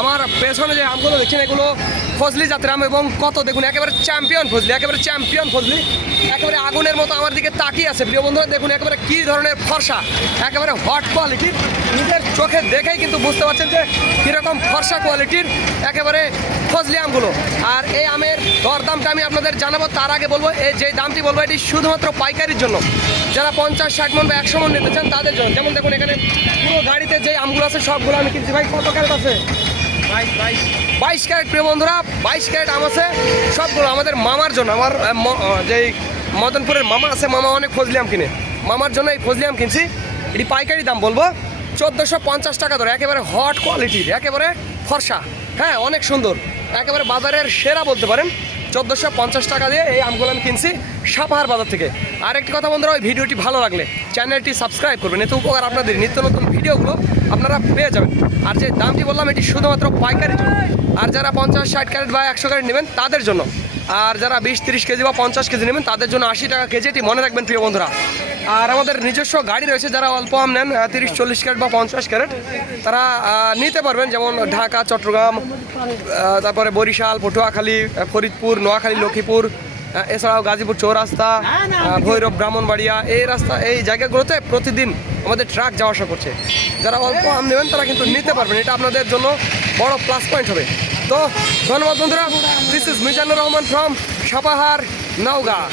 আমার পেছনে যে আমগুলো দেখছেন, এগুলো ফজলি জাতের আম এবং কত দেখুন, একেবারে চ্যাম্পিয়ন ফজলি, একেবারে চ্যাম্পিয়ন ফজলি, একেবারে আগুনের মতো আমার দিকে তাকিয়ে আছে। প্রিয় বন্ধুরা, দেখুন, একেবারে কী ধরনের ফর্সা, একেবারে হট কোয়ালিটির নিজের চোখে দেখেই কিন্তু বুঝতে পারছেন যে কীরকম ফর্সা কোয়ালিটির একেবারে ফজলি আমগুলো। আর এই আমের দরদামটা আমি আপনাদের জানাব, তার আগে বলব, এই যে দামটি বলব, এটি শুধুমাত্র পাইকারির জন্য। যারা পঞ্চাশ, ষাট মন বা একশো মন নিতে চান, তাদের জন্য। যেমন দেখুন, এখানে পুরো গাড়িতে যে আমগুলো আছে, সবগুলো আমি কিনছি। ভাই, কত ক্যারেট আছে? বাইশ ক্যারেট, প্রিয় বন্ধুরা, বাইশ ক্যারেট আম আছে, সবগুলো আমাদের মামার জন্য, আমার যেই মদনপুরের মামা আছে, মামা অনেক ফজলি আম কিনে। মামার জন্য এই ফজলি আম কিনছি। এটি পাইকারি দাম বলব, চোদ্দোশো পঞ্চাশ টাকা ধরে, একেবারে হট কোয়ালিটির, একেবারে ফর্সা হ্যাঁ অনেক সুন্দর, একেবারে বাজারের সেরা বলতে পারেন। চোদ্দোশো পঞ্চাশ টাকা দিয়ে এই আমগুলো আমি কিনছি সাপাহার বাজার থেকে। আর একটি কথা বন্ধুরা, ওই ভিডিওটি ভালো লাগলে চ্যানেলটি সাবস্ক্রাইব করবেন। এতে উপকার আপনাদের নিত্য নতুন ভিডিওগুলো আপনারা পেয়ে যাবেন। আর যে দামটি বললাম, এটি শুধুমাত্র পাইকারির জন্য। আর যারা পঞ্চাশ, ষাট ক্যারেট বা একশো ক্যারেট নেবেন, তাদের জন্য। আর যারা বিশ, তিরিশ কেজি বা পঞ্চাশ কেজি নেবেন, তাদের জন্য আশি টাকা কেজি এটি মনে রাখবেন, প্রিয় বন্ধুরা। আর আমাদের নিজস্ব গাড়ি রয়েছে যারা অল্প আম নেন তিরিশ চল্লিশ ক্যারেট বা পঞ্চাশ ক্যারেট তারা নিতে পারবেন যেমন ঢাকা চট্টগ্রাম তারপরে বরিশাল পটুয়াখালী ফরিদপুর নোয়াখালী লক্ষ্মীপুর এছাড়াও গাজীপুর চৌরাস্তা ভৈরব ব্রাহ্মণবাড়িয়া এই রাস্তা এই জায়গাগুলোতে প্রতিদিন আমাদের ট্রাক যাওয়া আসা করছে। যারা অল্প আম নেবেন তারা কিন্তু নিতে পারবেন এটা আপনাদের জন্য বড় প্লাস পয়েন্ট হবে। তো ধন্যবাদ বন্ধুরা this is Mizanur Rahman from Sapahar Naogaon.